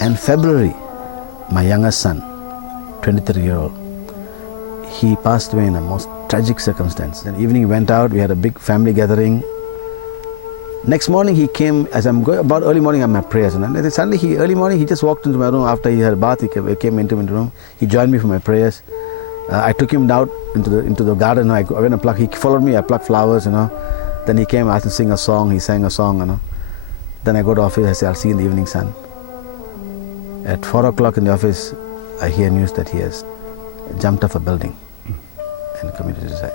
And February, my youngest son, 23-year-old, he passed away in a most tragic circumstance. And evening went out, we had a big family gathering. Next morning he came, as I'm going, about early morning I'm at prayers. And then suddenly early morning he just walked into my room after he had a bath, he came into my room, he joined me for my prayers. I took him out into the garden, I went and plucked, he followed me, I plucked flowers, Then he came, asked to sing a song, he sang a song, Then I go to office, I say, I'll see you in the evening, son. At 4 o'clock in the office, I hear news that he has jumped off a building and committed suicide.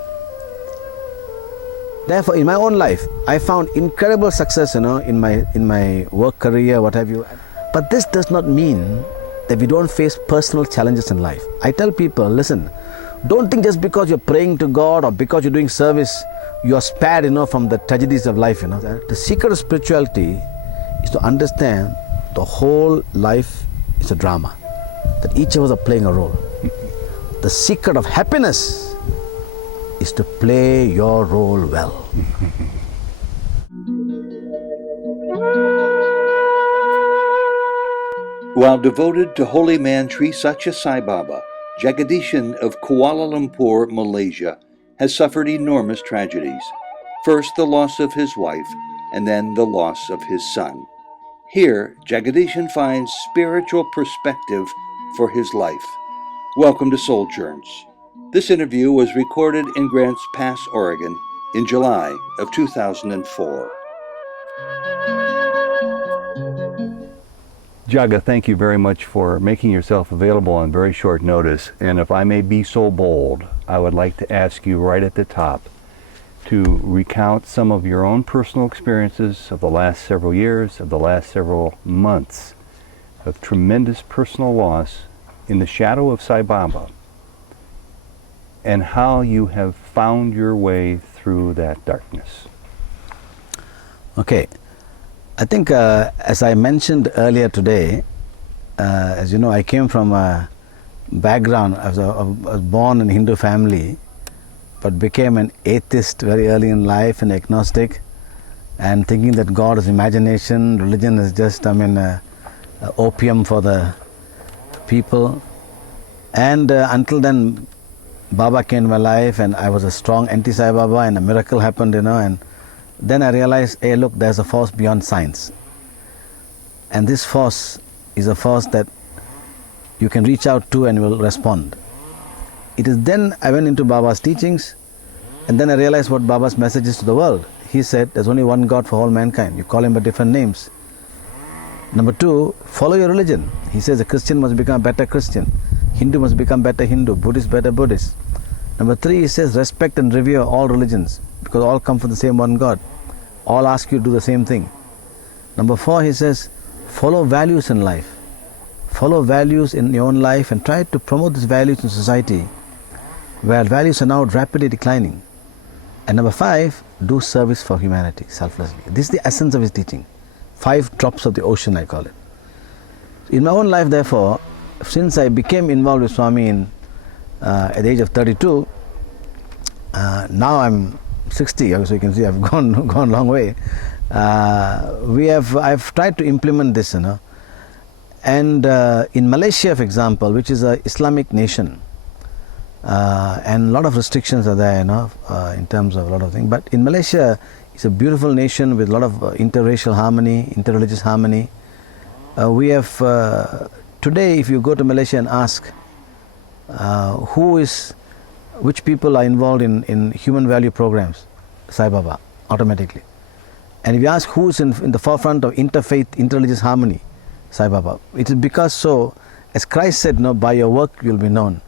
Therefore, in my own life, I found incredible success, in my work career, what have you. But this does not mean that we don't face personal challenges in life. I tell people, listen, don't think just because you're praying to God or because you're doing service, you're spared, from the tragedies of life, The secret of spirituality is to understand the whole life is a drama, that each of us are playing a role. The secret of happiness is to play your role well. While devoted to holy man Sri Satya Sai Baba, Jegathesan of Kuala Lumpur, Malaysia, has suffered enormous tragedies. First, the loss of his wife, and then the loss of his son. Here, Jegathesan finds spiritual perspective for his life. Welcome to Souljourns. This interview was recorded in Grants Pass, Oregon, in July of 2004. Jaga, thank you very much for making yourself available on very short notice. And if I may be so bold, I would like to ask you right at the top to recount some of your own personal experiences of the last several years, of the last several months of tremendous personal loss in the shadow of Sai Baba, and how you have found your way through that darkness. Okay. I think, as I mentioned earlier today, as you know, I came from a background, I was born in a Hindu family, but became an atheist very early in life, an agnostic, and thinking that God is imagination, religion is just, opium for the people. And until then, Baba came to my life, and I was a strong anti-Sai Baba, and a miracle happened, and then I realized, hey, look, there's a force beyond science. And this force is a force that you can reach out to and will respond. It is then I went into Baba's teachings, and then I realized what Baba's message is to the world. He said, there's only one God for all mankind. You call him by different names. Number two, follow your religion. He says a Christian must become a better Christian. Hindu must become better Hindu. Buddhist better Buddhist. Number three, he says respect and revere all religions, because all come from the same one God. All ask you to do the same thing. Number four, he says, follow values in life. Follow values in your own life and try to promote these values in society, where values are now rapidly declining. And number five, do service for humanity selflessly. This is the essence of his teaching. 5 drops of the ocean, I call it. In my own life, therefore, since I became involved with Swami at the age of 32, now I'm 60, so you can see I've gone a long way. I've tried to implement this, and in Malaysia, for example, which is an Islamic nation, and a lot of restrictions are there, in terms of a lot of things. But in Malaysia, it's a beautiful nation with a lot of interracial harmony, interreligious harmony. We have today, if you go to Malaysia and ask which people are involved in human value programs, Sai Baba, automatically. And if you ask who's in the forefront of interfaith, interreligious harmony, Sai Baba. It is because so, as Christ said, by your work you'll be known.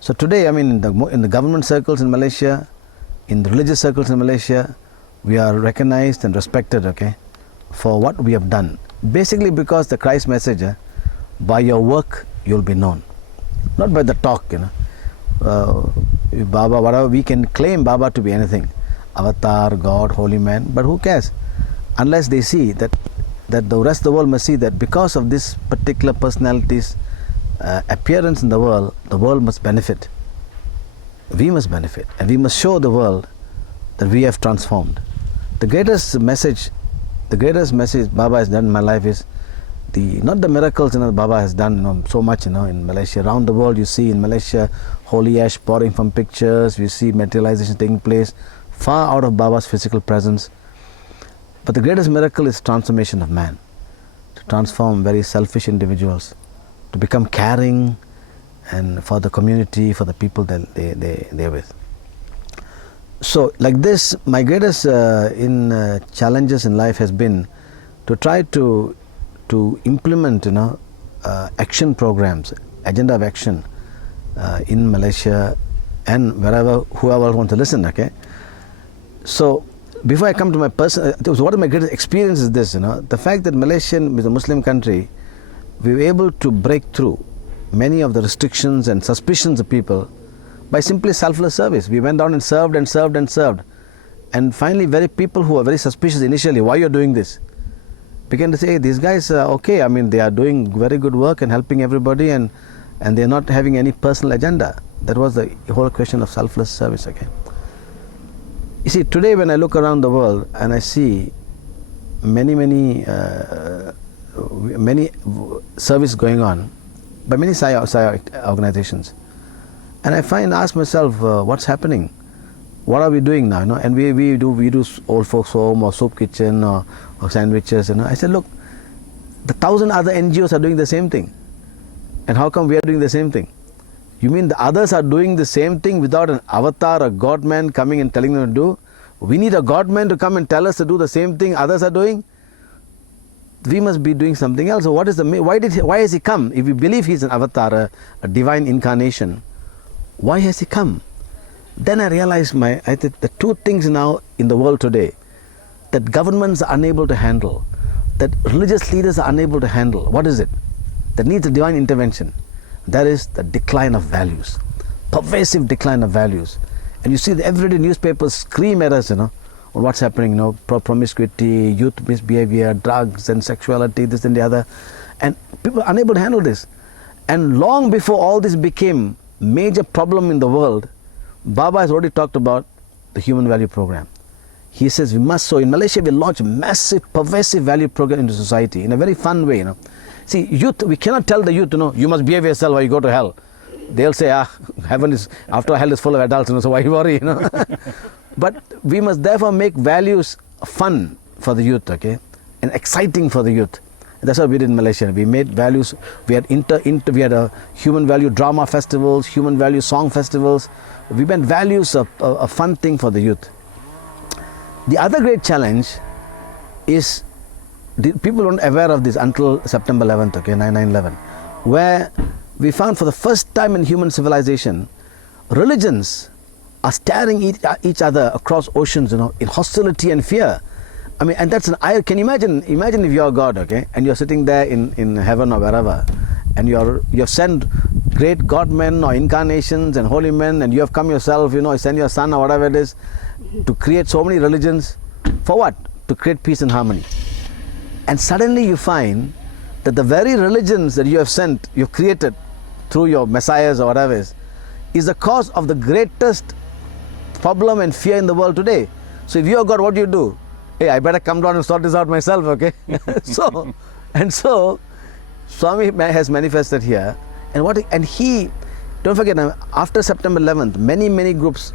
So today, in the government circles in Malaysia, in the religious circles in Malaysia, we are recognized and respected, for what we have done. Basically because the Christ message, by your work you'll be known. Not by the talk, Baba, whatever, we can claim Baba to be anything. Avatar, God, holy man, but who cares? Unless they see that the rest of the world must see that because of this particular personality's appearance in the world must benefit. We must benefit, and we must show the world that we have transformed. The greatest message Baba has done in my life is not the miracles, Baba has done, so much, in Malaysia. Around the world, you see in Malaysia, holy ash pouring from pictures, you see materialization taking place, far out of Baba's physical presence. But the greatest miracle is transformation of man, to transform very selfish individuals, to become caring and for the community, for the people that they're with. So, like this, my greatest challenges in life has been to try to implement, action programs, agenda of action in Malaysia and wherever, whoever wants to listen, okay? So, before I come to my personal, one of my greatest experiences is this, the fact that Malaysia is a Muslim country, we were able to break through many of the restrictions and suspicions of people by simply selfless service. We went down and served and served and served. And finally, people who were very suspicious initially, why you're doing this, began to say, hey, these guys are okay. I mean, they are doing very good work and helping everybody, and they're not having any personal agenda. That was the whole question of selfless service again. You see, today when I look around the world and I see many service going on by many Sai organizations, and I ask myself, what's happening? What are we doing now? And we do old folks home or soup kitchen or sandwiches. I said, look, the 1,000 other NGOs are doing the same thing. And how come we are doing the same thing? You mean the others are doing the same thing without an avatar, a God man coming and telling them to do? We need a God man to come and tell us to do the same thing others are doing? We must be doing something else. So what is why has he come? If we believe he's an avatar, a divine incarnation, why has he come? Then I realized the two things now in the world today that governments are unable to handle, that religious leaders are unable to handle. What is it? That needs a divine intervention. That is the decline of values, pervasive decline of values. And you see the everyday newspapers scream at us, on what's happening, promiscuity, youth misbehavior, drugs and sexuality, this and the other. And people are unable to handle this. And long before all this became major problem in the world, Baba has already talked about the human value program. He says we must, so in Malaysia we launched a massive, pervasive value program into society in a very fun way, See, youth, we cannot tell the youth, you must behave yourself or you go to hell. They'll say, heaven is, after hell is full of adults, so why worry, But we must therefore make values fun for the youth, okay, and exciting for the youth. And that's what we did in Malaysia. We made values, we had we had a human value drama festivals, human value song festivals. We made values a fun thing for the youth. The other great challenge is, people weren't aware of this until September 11th, okay, 9/11, where we found for the first time in human civilization, religions are staring each other across oceans, in hostility and fear. I mean, and that's can you imagine if you're God, okay, and you're sitting there in heaven or wherever, and you've sent great God men or incarnations and holy men, and you have come yourself, send your son or whatever it is, to create so many religions. For what? To create peace and harmony. And suddenly you find that the very religions that you have sent, you've created through your messiahs or whatever is the cause of the greatest problem and fear in the world today. So if you're God, what do? Hey, I better come down and sort this out myself, okay? So Swami has manifested here, and he, don't forget, after September 11th, many groups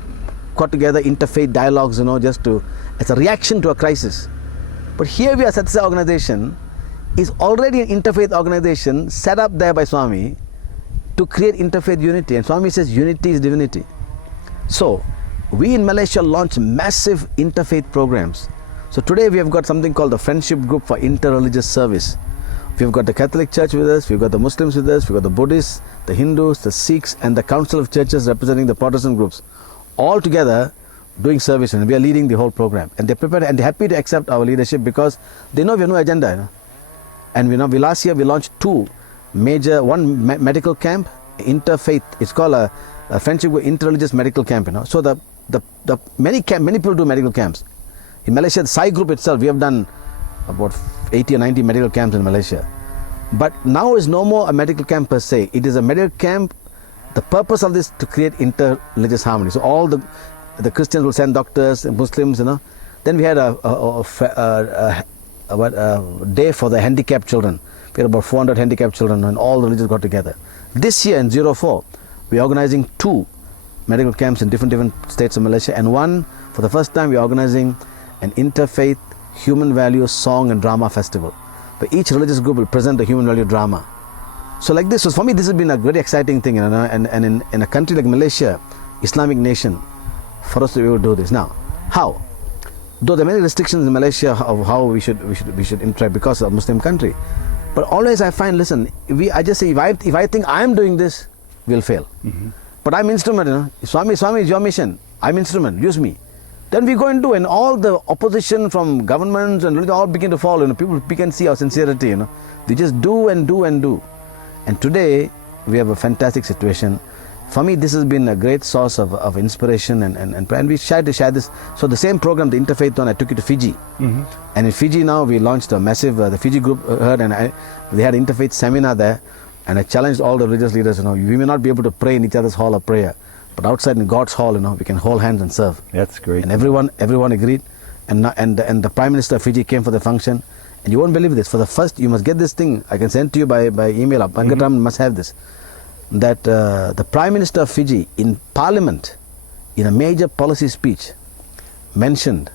got together, interfaith dialogues, as a reaction to a crisis. But here we are, Satsai organization is already an interfaith organization set up there by Swami to create interfaith unity. And Swami says unity is divinity. So we in Malaysia launched massive interfaith programs. So today we have got something called the Friendship Group for Interreligious Service. We've got the Catholic Church with us, we've got the Muslims with us, we've got the Buddhists, the Hindus, the Sikhs, and the Council of Churches representing the Protestant groups, all together doing service, and we are leading the whole program. And they're prepared and they're happy to accept our leadership because they know we have no agenda. And last year we launched two major, one medical camp, interfaith, it's called a Friendship with Interreligious Medical Camp. So many people do medical camps. In Malaysia, the Sai group itself, we have done about 80 or 90 medical camps in Malaysia. But now is no more a medical camp per se. It is a medical camp. The purpose of this to create interreligious harmony. So all the Christians will send doctors, and Muslims, Then we had a day for the handicapped children. We had about 400 handicapped children, and all the religions got together. This year in 04, we are organizing 2 medical camps in different states of Malaysia, and one, for the first time, we are organizing an interfaith human value song and drama festival, where each religious group will present a human value drama. So like this, so for me this has been a very exciting thing, and in a country like Malaysia, Islamic nation, for us to be able to do this. Now, how? Though there are many restrictions in Malaysia of how we should interact because of a Muslim country, but always I find, listen, I just say, if I think I am doing this, we'll fail. Mm-hmm. But I'm instrument, Swami is your mission. I'm instrument, use me. Then we go and do, and all the opposition from governments and religion all begin to fall. People can see our sincerity. We just do and do and do. And today we have a fantastic situation. For me, this has been a great source of inspiration and we tried to share this. So the same program, the Interfaith one, I took it to Fiji. Mm-hmm. And in Fiji now, we launched a massive, the Fiji group heard, and they had an interfaith seminar there. And I challenged all the religious leaders, we may not be able to pray in each other's hall of prayer, but outside in God's hall, we can hold hands and serve. That's great. And everyone agreed. And the Prime Minister of Fiji came for the function. And you won't believe this. For the first, you must get this thing. I can send to you by email. Pankatram must have this. That the Prime Minister of Fiji in Parliament, in a major policy speech, mentioned,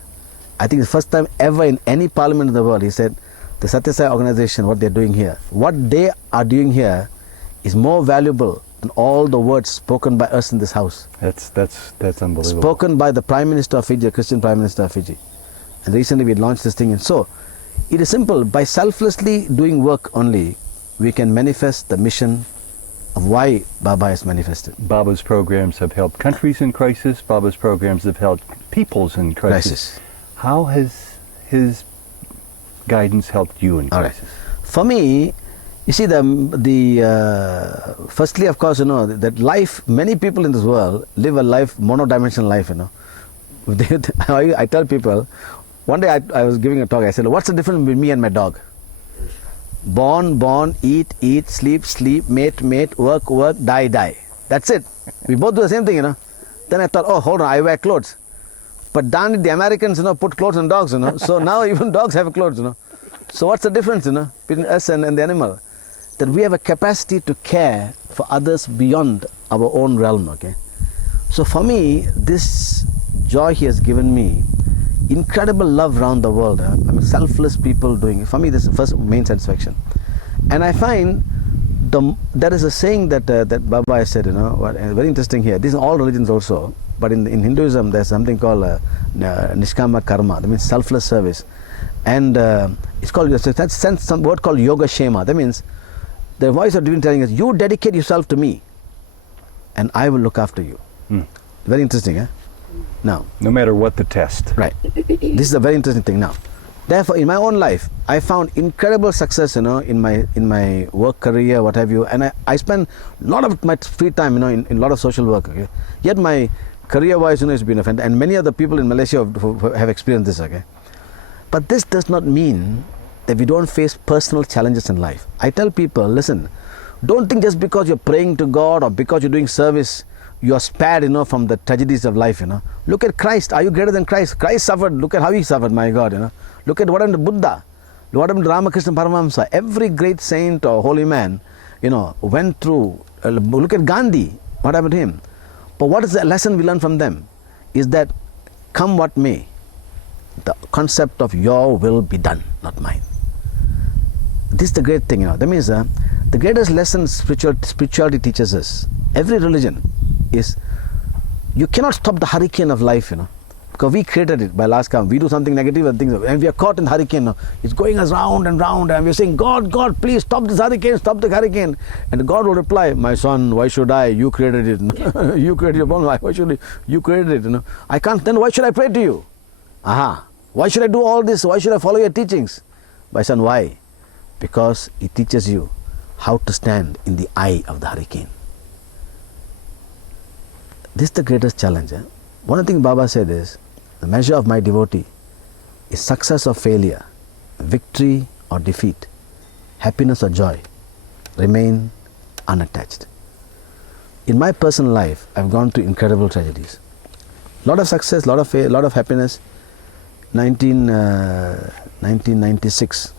I think the first time ever in any parliament in the world, he said, the Satya Sai organization, what they're doing here, what they are doing here is more valuable than all the words spoken by us in this house. That's unbelievable. Spoken by the Prime Minister of Fiji, a Christian Prime Minister of Fiji. And recently we launched this thing. And so, it is simple. By selflessly doing work only, we can manifest the mission of why Baba is manifested. Baba's programs have helped countries in crisis. Baba's programs have helped peoples in crisis. How has his guidance helped you in crisis? Right. For me, you see, firstly, of course, that life, many people in this world live a life, monodimensional life, I tell people, one day I was giving a talk, I said, what's the difference between me and my dog? Born, eat, sleep, mate, work, die. That's it. We both do the same thing, Then I thought, oh, hold on, I wear clothes. But darn it, the Americans, put clothes on dogs, So now even dogs have clothes, So what's the difference, between us and the animal? That we have a capacity to care for others beyond our own realm, okay? So for me, this joy he has given me, incredible love around the world. Selfless people doing it. For me, this is the first main satisfaction. And I find there is a saying that Baba has said, very interesting here. This is all religions also. But in Hinduism, there's something called Nishkama Karma. That means selfless service. And it's called, that's some word called Yoga Shema. That means the voice of Divinity telling us, you dedicate yourself to me and I will look after you. Very interesting, eh? Now, no matter what the test. Right. This is a very interesting thing. Now, therefore, in my own life, I found incredible success, in my work career, what have you, and I spend a lot of my free time, in a lot of social work. Okay? Yet my career-wise, it's been a fantastic, and many other people in Malaysia have experienced this. Okay, but this does not mean that we don't face personal challenges in life. I tell people, listen, don't think just because you're praying to God or because you're doing service, you are spared, from the tragedies of life, Look at Christ. Are you greater than Christ? Christ suffered. Look at how he suffered, my God, Look at what happened to Buddha. What happened to Ramakrishna Paramahamsa. Every great saint or holy man, went through. Look at Gandhi. What happened to him? But what is the lesson we learn from them? Is that come what may, the concept of your will be done, not mine. This is the great thing, That means the greatest lesson spirituality teaches us, every religion, is you cannot stop the hurricane of life, because we created it by last count. We do something negative and we are caught in the hurricane. It's going us round and round, and we're saying, God, please stop this hurricane, stop the hurricane. And God will reply, my son, why should I? You created it. You created your problem. Why should you created it? I can't. Then why should I pray to you? Why should I do all this? Why should I follow your teachings? My son, why? Because it teaches you how to stand in the eye of the hurricane. This is the greatest challenge. One thing Baba said is, the measure of my devotee is success or failure, victory or defeat, happiness or joy. Remain unattached. In my personal life, I've gone through incredible tragedies. Lot of success, lot of failure, lot of happiness. 1996.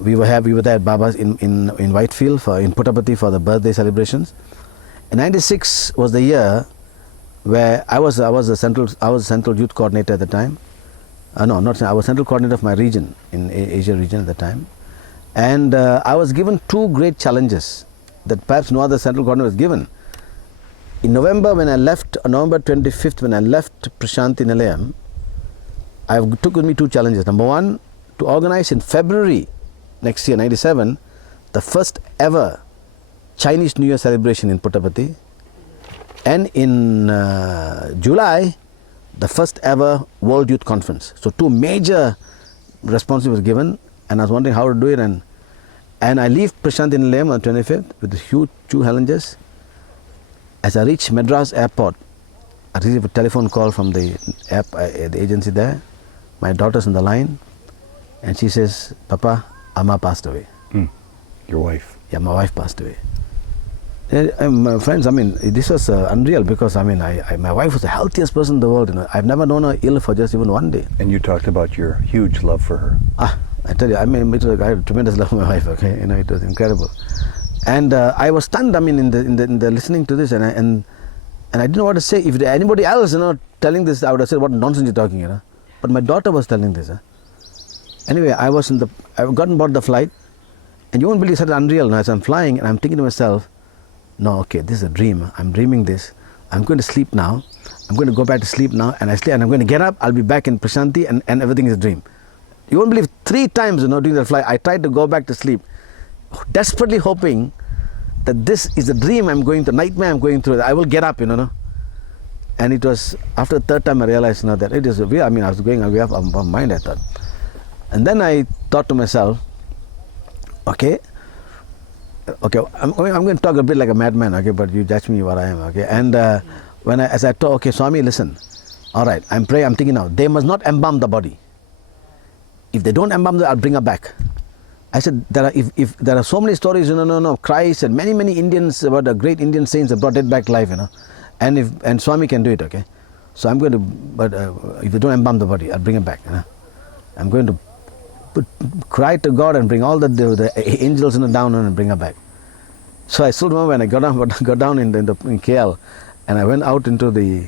We were there at Baba's in Whitefield in Puttaparthi for the birthday celebrations. And 96 was the year where I was the central youth coordinator at the time. I was central coordinator of my region in Asia region at the time, and I was given two great challenges that perhaps no other central coordinator was given. In November, when I left, November 25th, when I left Prashanthi Nilayam, I took with me two challenges. Number one, to organize in February next year, 97, the first ever Chinese New Year celebration in Puttaparthi, and in July, the first ever World Youth Conference. So two major responsibilities were given, and I was wondering how to do it. And I leave Prashanthi Nilayam on 25th with the huge two challenges. As I reach Madras airport, I receive a telephone call from the agency there. My daughter's on the line, and she says, "Papa, Amma passed away." Your wife? Yeah, my wife passed away. Friends, I mean, this was unreal, because my wife was the healthiest person in the world. I've never known her ill for just even one day. And you talked about your huge love for her. I tell you, I had tremendous love for my wife. Okay, it was incredible. And I was stunned. In the listening to this, and I didn't know what to say. If anybody else, telling this, I would have said, "What nonsense you're talking," But my daughter was telling this. Anyway, I got on board the flight, and you won't believe, it's unreal. Now, as I'm flying, and I'm thinking to myself, "No, okay, this is a dream. I'm dreaming this. I'm going to sleep now. I'm going to go back to sleep now, and I sleep, and I'm going to get up. I'll be back in Prashanthi, and everything is a dream." You won't believe, 3 times, during the flight, I tried to go back to sleep, desperately hoping that this is a dream I'm going through, nightmare I'm going through. I will get up, And it was after the 3rd time I realized that it is real. I was going away of my mind, I thought. And then I thought to myself, okay, I'm going to talk a bit like a madman, okay, but you judge me what I am, okay. And as I thought, okay, Swami, listen, all right, I'm praying, I'm thinking now, they must not embalm the body. If they don't embalm the, I'll bring her back. I said, if there are so many stories, of Christ and many Indians, about the great Indian saints that brought dead back to life, and Swami can do it, okay. So I'm going to, but if they don't embalm the body, I'll bring it back. I'm going to cry to God and bring all the angels down and bring her back. So I still remember when I got down in KL, and I went out into the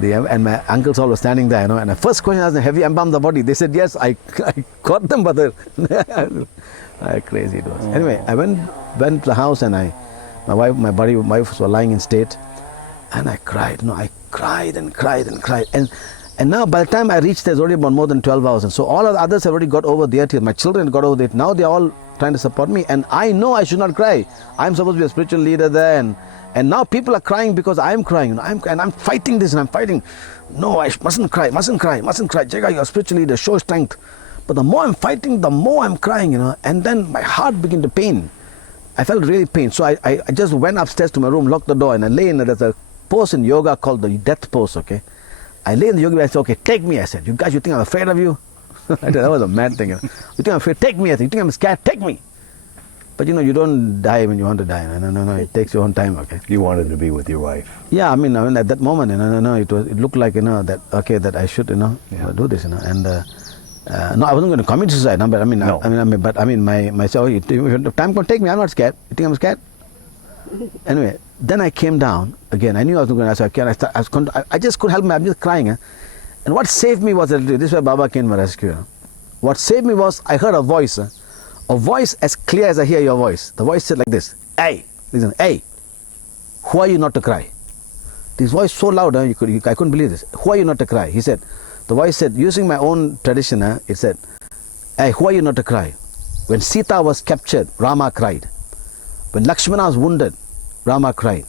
and my uncles all were standing there, and the first question I asked them, "Have you embalmed the body?" They said, "Yes, I caught them, but how crazy it was." Anyway, I went to the house, and my wife was lying in state, and I cried. I cried and cried and cried, and now by the time I reached, there's already about more than 12 hours, and so all of the others have already got over their tears. My children got over their tears. Now they're all trying to support me, and I know I should not cry. I'm supposed to be a spiritual leader there, and now people are crying because I'm crying. I'm fighting this, and I'm fighting. No, I mustn't cry. Jega, you're a spiritual leader. Show strength. But the more I'm fighting, the more I'm crying. And then my heart began to pain. I felt really pain. So I just went upstairs to my room, locked the door, and I lay in. There's a pose in yoga called the death pose. Okay, I lay in the yoga and I said, "Okay, take me." I said, "You guys, you think I'm afraid of you?" That was a mad thing. You think I'm afraid? Take me. I said, "You think I'm scared? Take me." But you don't die when you want to die. No, it takes your own time, okay? You wanted to be with your wife. Yeah, at that moment, it looked like, that I should, do this, and no, I wasn't going to commit suicide, but No. if time can take me, I'm not scared. You think I'm scared? Anyway, then I came down again. I knew I was going to, I just couldn't help me. I'm just crying, and what saved me was, this is where Baba came to my rescue. What saved me was, I heard a voice as clear as I hear your voice. The voice said like this, "Hey, listen, hey, who are you not to cry?" This voice so loud, I couldn't believe this. "Who are you not to cry?" He said, the voice said, using my own tradition, it said, "Hey, who are you not to cry? When Sita was captured, Rama cried. When Lakshmana was wounded, Rama cried.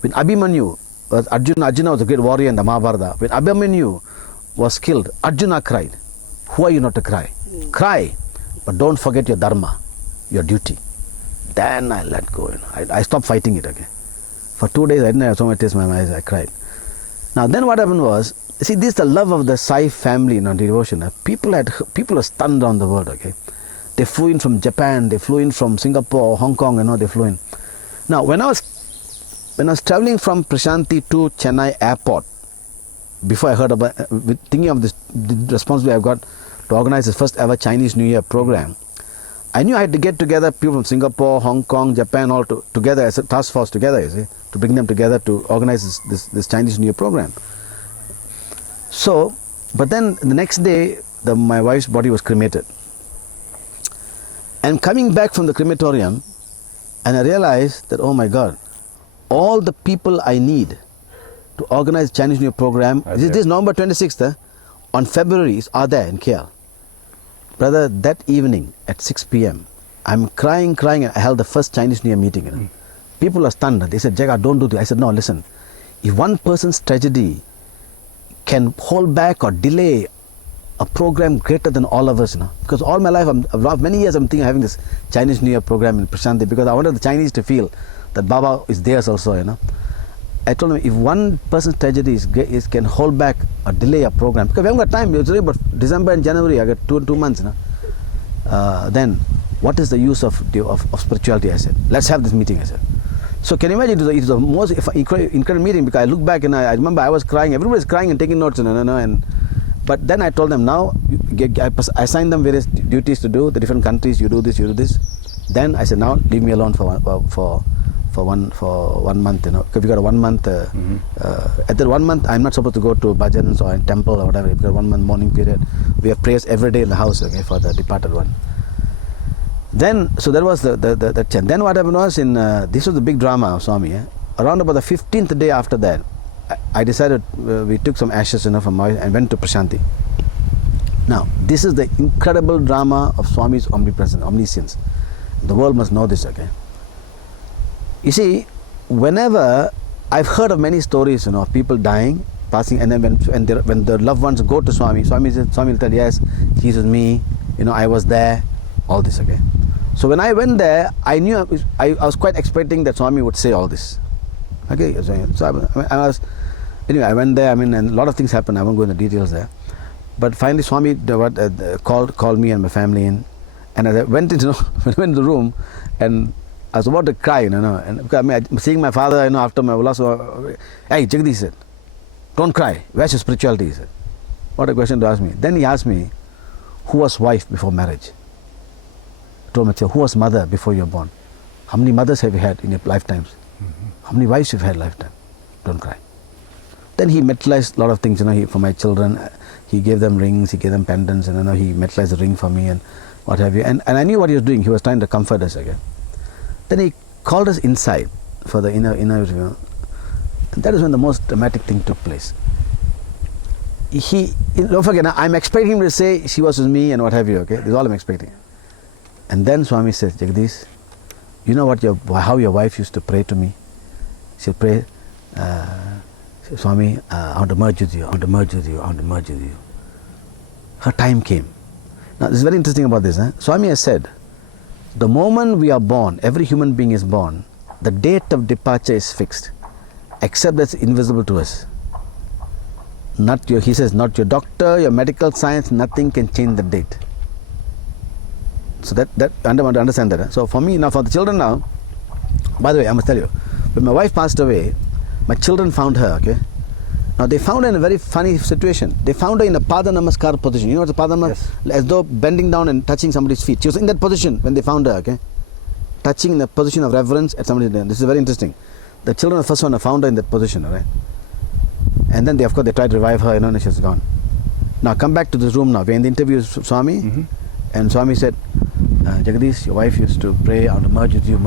When Abhimanyu, Arjuna was a great warrior in the Mahabharata. When Abhimanyu was killed, Arjuna cried. Who are you not to cry? Cry, but don't forget your dharma, your duty." Then I let go. I stopped fighting it again. For 2 days, I didn't have so much tears in my eyes. I cried. Now, then what happened was, see, this is the love of the Sai family, devotion. People are stunned around the world. Okay, they flew in from Japan, they flew in from Singapore, Hong Kong. They flew in. Now, when I was traveling from Prashanthi to Chennai airport, before I heard about, thinking of this the responsibility I've got to organize the first ever Chinese New Year program, I knew I had to get together people from Singapore, Hong Kong, Japan, all together as a task force together, you see, to bring them together to organize this Chinese New Year program. So, but then the next day, my wife's body was cremated. And coming back from the crematorium, and I realized that, oh my God, all the people I need to organize Chinese New Year program, this is November 26th, on February, are there in KL. Brother, that evening at 6 p.m., I'm crying, and I held the first Chinese New Year meeting. You know. People are stunned. They said, Jega, don't do this. I said, no, listen. If one person's tragedy can hold back or delay a program greater than all of us, you know, because all my life, many years I'm thinking of having this Chinese New Year program in Prashanthi, because I wanted the Chinese to feel that Baba is theirs also, you know. I told him, if one person's tragedy can hold back or delay a program, because we haven't got time, it's only about December and January, I got two months, you know. Then what is the use of spirituality? I said, let's have this meeting, I said. So can you imagine, it was the most incredible meeting, because I look back and I remember I was crying, everybody was crying and taking notes, you know, but then I told them, now I assigned them various duties to do, the different countries, you do this. Then I said, now leave me alone for 1 month, you know, because we got a 1 month. At that 1 month, I'm not supposed to go to bhajans or in temple or whatever. We've got 1 month morning period. We have prayers every day in the house, okay, for the departed one. Then, so that was the chant. Then what happened was, this was the big drama of Swami. Around about the 15th day after that, I decided, we took some ashes, you know, from my wife and went to Prashanthi. Now, this is the incredible drama of Swami's omniscience. The world must know this, okay. You see, whenever I've heard of many stories, you know, of people dying, passing, and then when the loved ones go to Swami will tell, yes, he's with me, you know, I was there, all this, okay. So when I went there, I knew I was quite expecting that Swami would say all this, okay. So I went there. I mean, and a lot of things happened. I won't go into details there, but finally Swami called me and my family in, and as I went into the room, and I was about to cry, you know, and because, I mean, seeing my father, you know, after my loss, hey, Jagadish, he said, don't cry. Where's your spirituality? He said. What a question to ask me. Then he asked me, who was wife before marriage? I told him, who was mother before you were born? How many mothers have you had in your lifetimes? How many wives you've had lifetime? Don't cry. Then he metallized a lot of things, you know, for my children. He gave them rings, he gave them pendants, and, you know, he metallized the ring for me and what have you. And I knew what he was doing. He was trying to comfort us again. Then he called us inside for the inner, you know, and that is when the most dramatic thing took place. Don't forget, I'm expecting him to say she was with me and what have you, okay? This is all I'm expecting. And then Swami says, Jagadish, you know how your wife used to pray to me? She'll pray, Swami, I want to merge with you, I want to merge with you, I want to merge with you. Her time came. Now, this is very interesting about this. Swami has said, the moment we are born, every human being is born, the date of departure is fixed, except that's invisible to us. He says, not your doctor, your medical science, nothing can change the date. So I want to understand that. So for me, now for the children now, by the way, I must tell you, when my wife passed away, my children found her, okay. Now they found her in a very funny situation. They found her in a Pada Namaskar position. You know what's a Pada Namaskar? Yes. As though bending down and touching somebody's feet. She was in that position when they found her, okay. Touching in the position of reverence at somebody's hand. This is very interesting. The children of the first one found her in that position, all right. And then of course they tried to revive her, you know, and she's gone. Now come back to this room now. We're in the interview with Swami, and Swami said, Jagadish, your wife used to pray, I want to merge with you.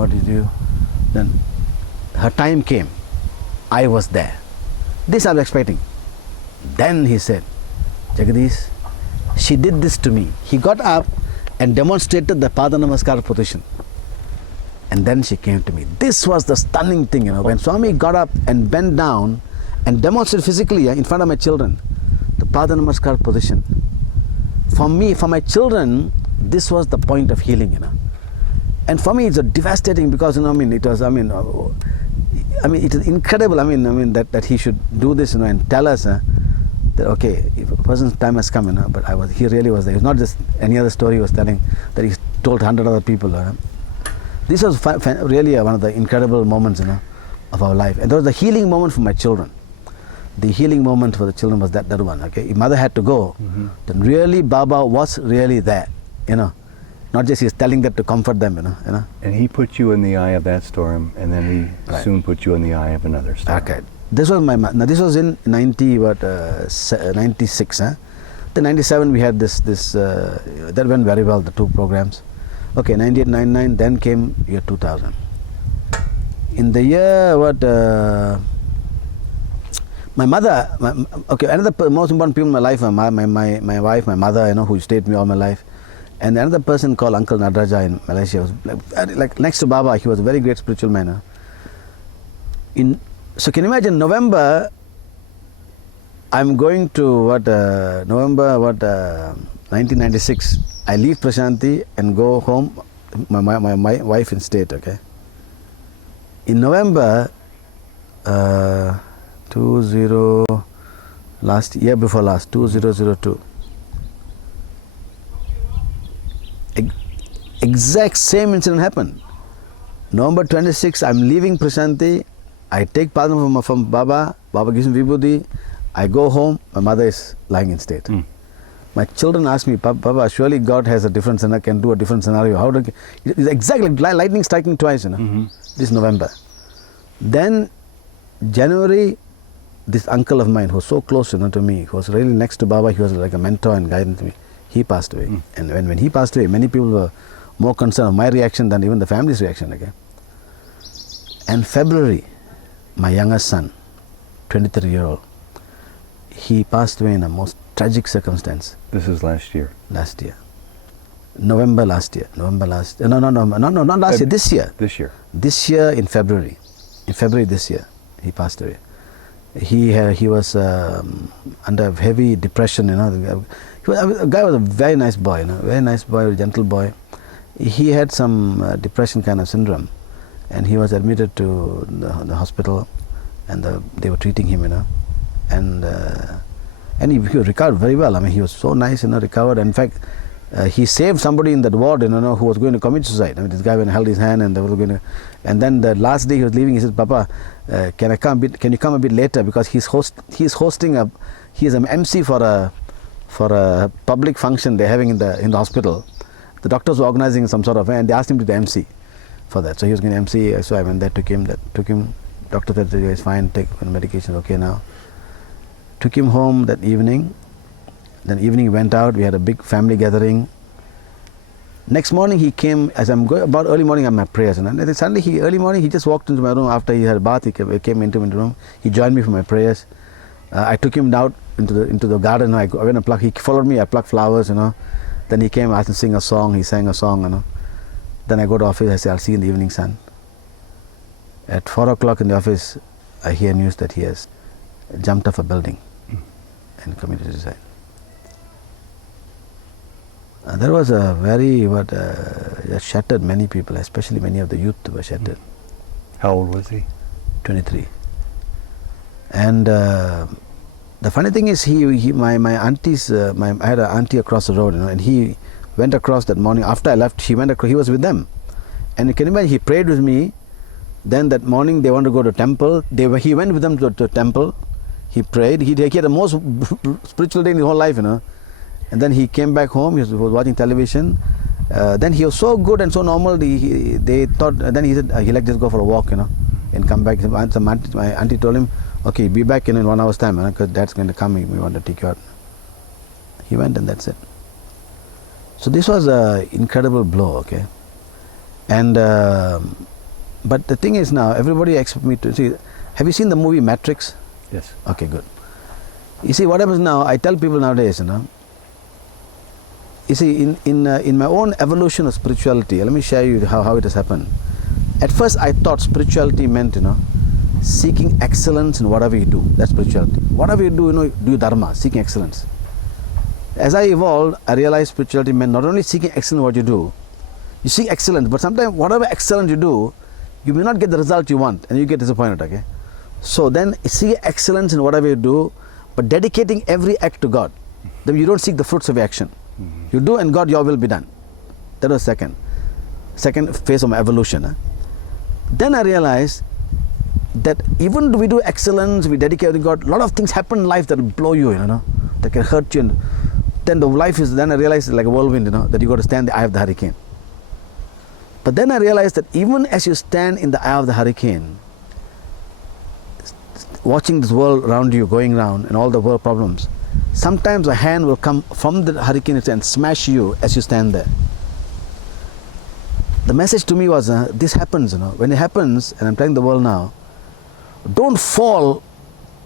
Then her time came. I was there. This I was expecting. Then he said, Jagadish, she did this to me. He got up and demonstrated the Pada Namaskar position. And then she came to me. This was the stunning thing, you know, when Swami got up and bent down and demonstrated physically in front of my children, the Pada Namaskar position. For me, for my children, this was the point of healing, you know. And for me, it's devastating because, you know, it is incredible. That he should do this, you know, and tell us that okay, if a person's time has come, you know. But he really was there. It was not just any other story he was telling that he told 100 other people. This was really one of the incredible moments, you know, of our life, and that was the healing moment for my children. the healing moment for the children was that one. Okay, if mother had to go, then really Baba was really there, you know. Not just he's telling that to comfort them, you know. And he put you in the eye of that storm, and then he soon put you in the eye of another storm. Okay. This was now this was in 96. Then 97 we had this that went very well, the 2 programs. Okay, 98, 99. Then came year 2000. In the year my mother. Another most important people in my life, my wife, my mother, you know, who stayed with me all my life. And another person called Uncle Nadraja in Malaysia was like next to Baba. He was a very great spiritual man. So can you imagine November? I'm going to November 1996. I leave Prashanti and go home. My wife in state. Okay. In November 2002. Exact same incident happened. November 26, I'm leaving Prashanti. I take pardon from Baba. Baba gives me vibhuti. I go home. My mother is lying in state. My children ask me, Baba, surely God has a different scenario, can do a different scenario. How do it's exactly like lightning striking twice, you know. This November. Then January, this uncle of mine who was so close, you know, to me, who was really next to Baba, he was like a mentor and guidance to me. He passed away. And when he passed away, many people were more concerned of my reaction than even the family's reaction. Okay. And February, my youngest son, 23-year-old, he passed away in a most tragic circumstance. This is last year. Last year. November last year. No, not last year, this year. This year. This year in February. In February this year, he passed away. He was under heavy depression, you know. The guy was a very nice boy, you know, very nice boy, a gentle boy. He had some depression kind of syndrome, and he was admitted to the hospital, and they were treating him, you know, and he recovered very well. I mean, he was so nice, you know, recovered. In fact, he saved somebody in that ward, you know, who was going to commit suicide. I mean, this guy went and held his hand, and they were going to. And then the last day he was leaving, he said, "Papa, can you come a bit later, because he's hosting he's an MC for a public function they're having in the hospital. The doctors were organizing some sort of, and they asked him to be the MC for that. So he was going to MC. So I went there, took him. Doctor said he's fine, take medication, okay now. Took him home that evening. Then evening went out. We had a big family gathering. Next morning he came, as I'm going about early morning, I'm at prayers, and then suddenly early morning he just walked into my room after he had a bath. He came into my room. He joined me for my prayers. I took him out into the garden. I went and plucked. He followed me. I plucked flowers, you know. Then he came, asked me to sing a song. He sang a song, you know. Then I go to office. I say, "I'll see you in the evening, son." At 4 o'clock in the office, I hear news that he has jumped off a building and committed suicide. There was a very shattered many people, especially many of the youth were shattered. How old was he? 23. And the funny thing is, my aunties, I had an auntie across the road, you know, and he went across that morning after I left. He went across. He was with them, and you can imagine he prayed with me. Then that morning they wanted to go to temple. He went with them to temple. He prayed. He had the most spiritual day in his whole life, you know. And then he came back home. He was watching television. Then he was so good and so normal. They thought. Then he said he like just go for a walk, you know, and come back. My auntie told him, "Okay, be back in 1 hour's time, because Dad's going to come. We want to take you out." He went, and that's it. So this was an incredible blow, okay. And but the thing is, now everybody expects me to see. Have you seen the movie Matrix? Yes. Okay, good. You see, what happens now? I tell people nowadays, you know. You see, in my own evolution of spirituality, let me share you how it has happened. At first, I thought spirituality meant, you know, seeking excellence in whatever you do. That's spirituality. Whatever you do, you know, do dharma, seeking excellence. As I evolved, I realized spirituality meant not only seeking excellence in what you do, you seek excellence, but sometimes whatever excellence you do, you may not get the result you want, and you get disappointed, okay? So then, seek excellence in whatever you do, but dedicating every act to God. Then you don't seek the fruits of your action. You do, and God, your will be done. That was second phase of my evolution. Then I realized, that even we do excellence, we dedicate to God, a lot of things happen in life that will blow you, that can hurt you. And then the life is, then I realized it's like a whirlwind, that you got to stand in the eye of the hurricane. But then I realized that even as you stand in the eye of the hurricane, watching this world around you going around and all the world problems, sometimes a hand will come from the hurricane and smash you as you stand there. The message to me was, this happens, when it happens, and I'm telling the world now, don't fall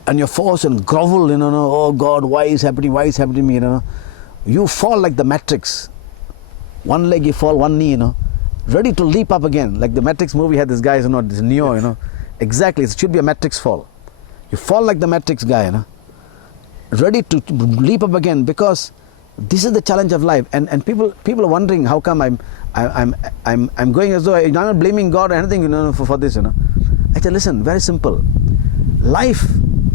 on your face and grovel, oh God, why is happening to me, You fall like the Matrix. One leg you fall, one knee, ready to leap up again. Like the Matrix movie had this guy, this Neo, Exactly, it should be a Matrix fall. You fall like the Matrix guy, ready to leap up again, because this is the challenge of life. And people are wondering how come I'm going as though I'm not blaming God or anything, for this, I said, listen, very simple. Life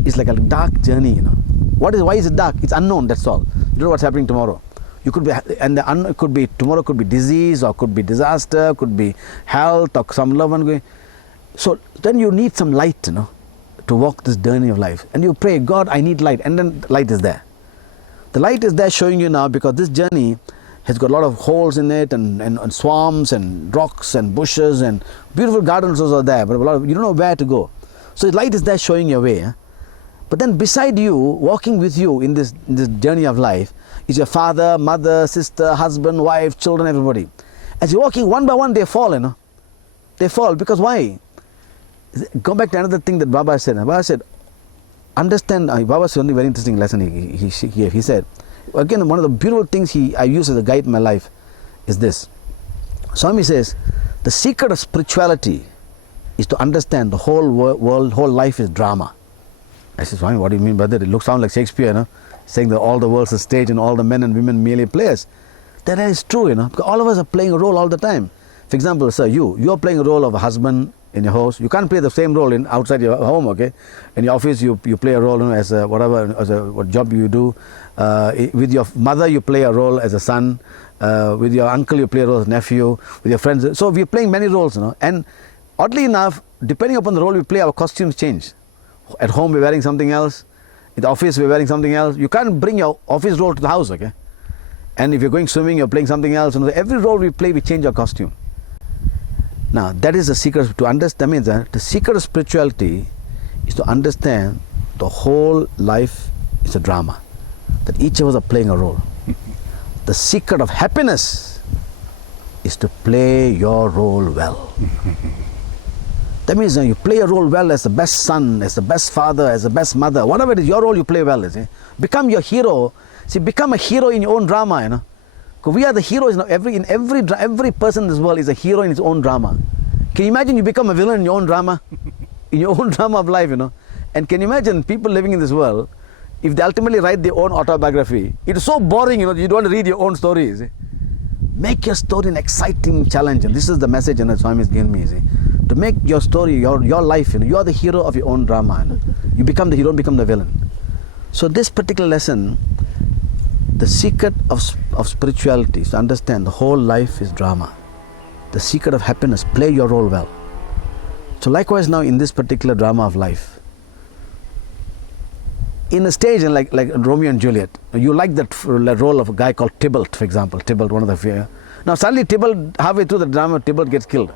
is like a dark journey, Why is it dark? It's unknown, that's all. You don't know what's happening tomorrow. You could be, and tomorrow could be disease, or could be disaster, could be health, or some loved one going. So then you need some light, to walk this journey of life. And you pray, God, I need light, and then light is there. The light is there showing you now, because this journey has got a lot of holes in it, and swamps and rocks and bushes and beautiful gardens also are there, but you don't know where to go. So the light is there showing your way. But then beside you, walking with you in this journey of life, is your father, mother, sister, husband, wife, children, everybody. As you're walking one by one, they fall, They fall, because why? Go back to another thing that Baba said. Baba said, understand, Baba said only very interesting lesson he said. Again, one of the beautiful things I use as a guide in my life is this. Swami says, the secret of spirituality is to understand the whole world, whole life is drama. I said, Swami, what do you mean by that? It sounds like Shakespeare, saying that all the world's a stage and all the men and women merely players. That is true, because all of us are playing a role all the time. For example, sir, you're playing a role of a husband in your house. You can't play the same role outside your home, okay? In your office, you play a role as what job you do. With your mother, you play a role as a son. With your uncle, you play a role as a nephew. With your friends, so we're playing many roles, And oddly enough, depending upon the role we play, our costumes change. At home, we're wearing something else. In the office, we're wearing something else. You can't bring your office role to the house, okay? And if you're going swimming, you're playing something else. Every role we play, we change our costume. Now, that is the secret to understand. That means that the secret of spirituality is to understand the whole life is a drama, that each of us are playing a role. The secret of happiness is to play your role well. That means you play a role well as the best son, as the best father, as the best mother, whatever it is, your role you play well. Become your hero. See, become a hero in your own drama, Because we are the heroes. Every person in this world is a hero in his own drama. Can you imagine you become a villain in your own drama? In your own drama of life, And can you imagine people living in this world, if they ultimately write their own autobiography, it is so boring, you don't want to read your own stories. Make your story an exciting challenge. And this is the message that Swami has given me. To make your story, your life, you are the hero of your own drama. You become the hero, become the villain. So this particular lesson, the secret of spirituality is to understand the whole life is drama. The secret of happiness, play your role well. So likewise now in this particular drama of life, in a stage like Romeo and Juliet, you like that role of a guy called Tybalt, for example. Tybalt, one of the Now suddenly Tybalt, halfway through the drama, Tybalt gets killed.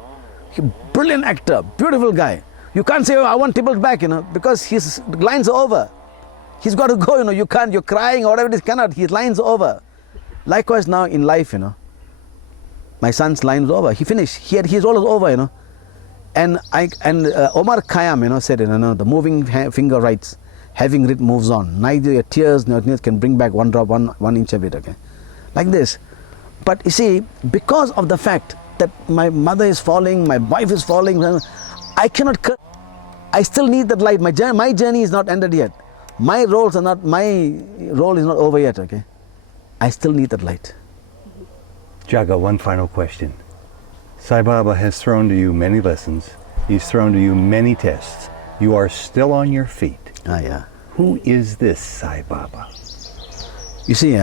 Brilliant actor, beautiful guy. You can't say, I want Tybalt back, because his lines are over. He's got to go, you can't, you're crying or whatever it is, cannot, his line's over. Likewise now in life, my son's line's over. He finished, his role is over, And Omar Khayyam, said, the moving finger writes, having writ moves on. Neither your tears nor tears can bring back one drop, one inch of it, okay? Like this. But you see, because of the fact that my mother is falling, my wife is falling, I cannot, I still need that light. My journey is not ended yet. My role is not over yet, okay? I still need that light. Jaga, one final question. Sai Baba has thrown to you many lessons. He's thrown to you many tests. You are still on your feet. Yeah. Who is this Sai Baba? You see,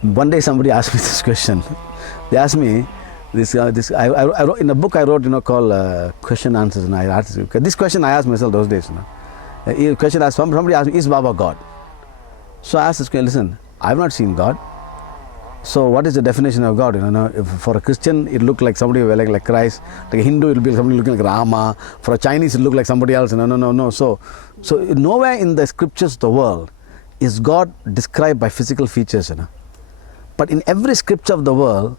one day somebody asked me this question. They asked me, I wrote, in a book I wrote, called Question Answers, and I asked this question. I asked myself those days. A question asked, somebody asked me, is Baba God? So I asked this question, listen, I've not seen God. So what is the definition of God? If for a Christian, it looked like somebody like Christ. Like a Hindu, it will be somebody looking like Rama. For a Chinese, it look like somebody else. No. So nowhere in the scriptures of the world is God described by physical features. But in every scripture of the world,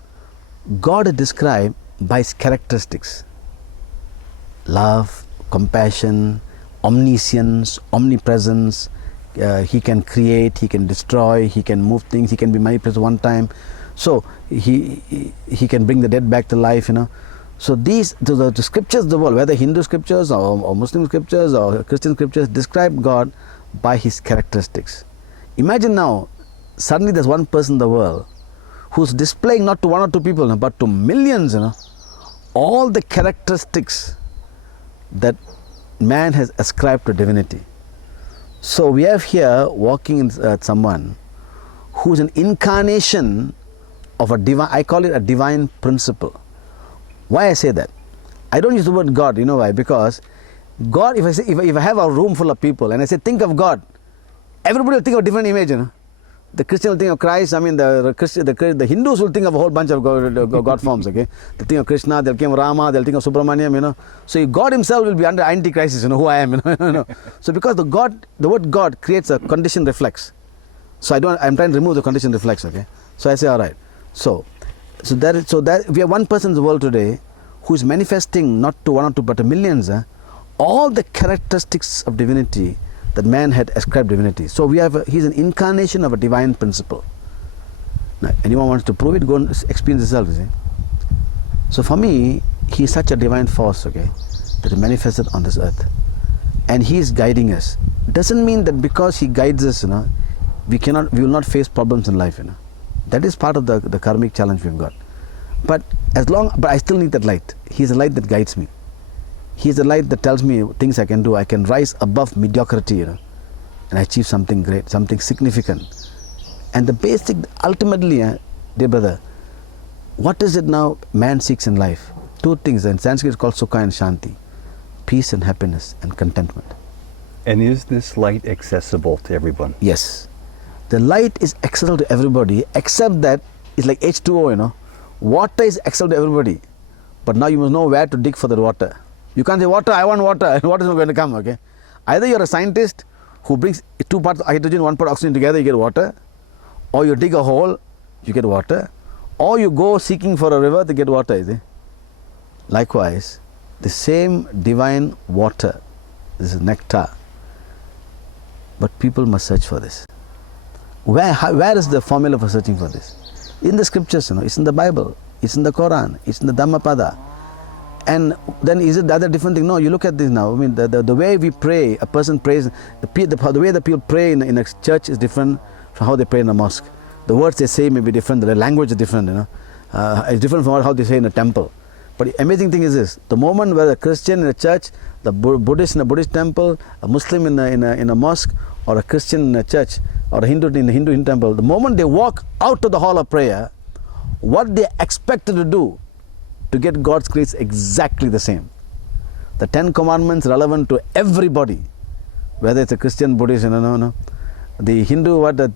God is described by his characteristics. Love, compassion, omniscience, omnipresence. He can create, he can destroy, he can move things, he can be manipulated one time. So he can bring the dead back to life, So these, the scriptures of the world, whether Hindu scriptures or Muslim scriptures or Christian scriptures, describe God by his characteristics. Imagine now, suddenly there's one person in the world who's displaying not to one or two people, but to millions, all the characteristics that man has ascribed to divinity. So we have here walking someone who's an incarnation of a divine, I call it a divine principle. Why I say that? I don't use the word God, you know why? Because God, if I have a room full of people and I say think of God, everybody will think of a different image, The Christian will think of Christ. I mean, the Hindus will think of a whole bunch of God forms. Okay, they think of Krishna, they'll think of Rama, they'll think of Subramaniam. So God Himself will be under anti-crisis. Who I am. So because the word God creates a condition reflex. So I'm trying to remove the condition reflex. Okay, so I say all right. So that we have one person in the world today who is manifesting not to one or two but to millions. All the characteristics of divinity that man had ascribed divinity. So he's an incarnation of a divine principle. Now, anyone wants to prove it, go and experience yourself, you see. So for me, he is such a divine force, okay, that is manifested on this earth. And he is guiding us. Doesn't mean that because he guides us, we will not face problems in life, That is part of the karmic challenge we've got. But I still need that light. He is a light that guides me. He is the light that tells me things I can do. I can rise above mediocrity, and achieve something great, something significant. And the basic, ultimately, dear brother, what is it now man seeks in life? Two things. In Sanskrit, it's called sukha and shanti, peace and happiness and contentment. And is this light accessible to everyone? Yes, the light is accessible to everybody, except that it's like H2O. Water is accessible to everybody, but now you must know where to dig for the water. You can't say water, I want water, and water is not going to come, okay? Either you're a scientist who brings two parts of hydrogen, one part of oxygen together, you get water, or you dig a hole, you get water, or you go seeking for a river to get water, is it? Likewise, the same divine water, this is nectar, but people must search for this. Where is the formula for searching for this? In the scriptures, it's in the Bible, it's in the Quran, it's in the Dhammapada. And then is it the other different thing? No, you look at this now. I mean, the way we pray, a person prays, the way the people pray in a church is different from how they pray in a mosque. The words they say may be different, the language is different, it's different from how they say in a temple. But the amazing thing is this: the moment where a Christian in a church, the Buddhist in a Buddhist temple, a Muslim in a mosque, or a Christian in a church, or a Hindu in a Hindu temple, the moment they walk out to the hall of prayer, what they expected to do to get God's grace exactly the same. The 10 commandments relevant to everybody, whether it's a Christian, Buddhist, the Hindu, Mada,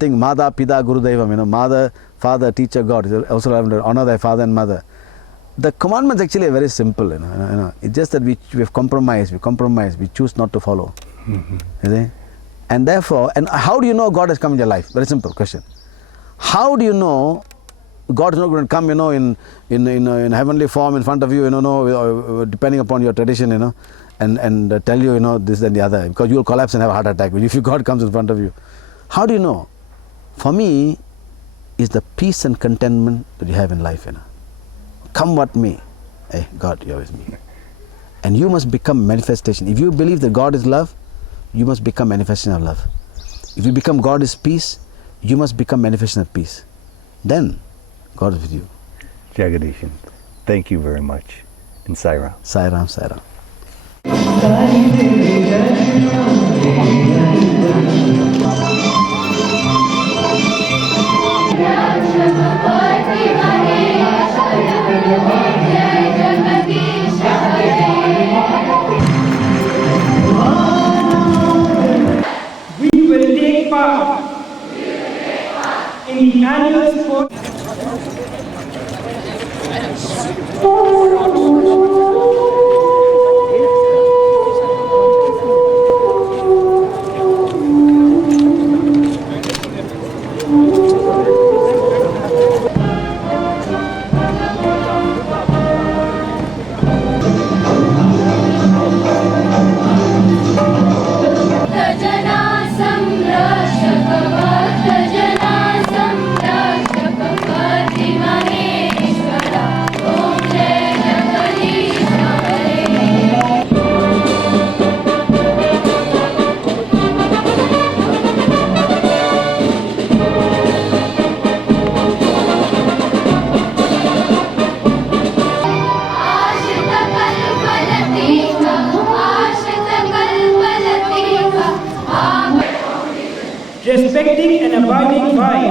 Pida, Guru Devam, mother, father, teacher, God, is also relevant to honor thy father and mother. The commandments actually are very simple, It's just that we have compromised, we choose not to follow. Mm-hmm. And therefore, and how do you know God has come in your life? Very simple question. How do you know God is not going to come, in heavenly form in front of you, depending upon your tradition, and tell you, this and the other, because you will collapse and have a heart attack if God comes in front of you. How do you know? For me, is the peace and contentment that you have in life, Come what may, hey, God, you're with me. And you must become manifestation. If you believe that God is love, you must become manifestation of love. If you become God is peace, you must become manifestation of peace. Then God is with you. Jegathesan, thank you very much. And Sai Ram. Sai Ram, Sai Ram. Thank you. respecting and abiding by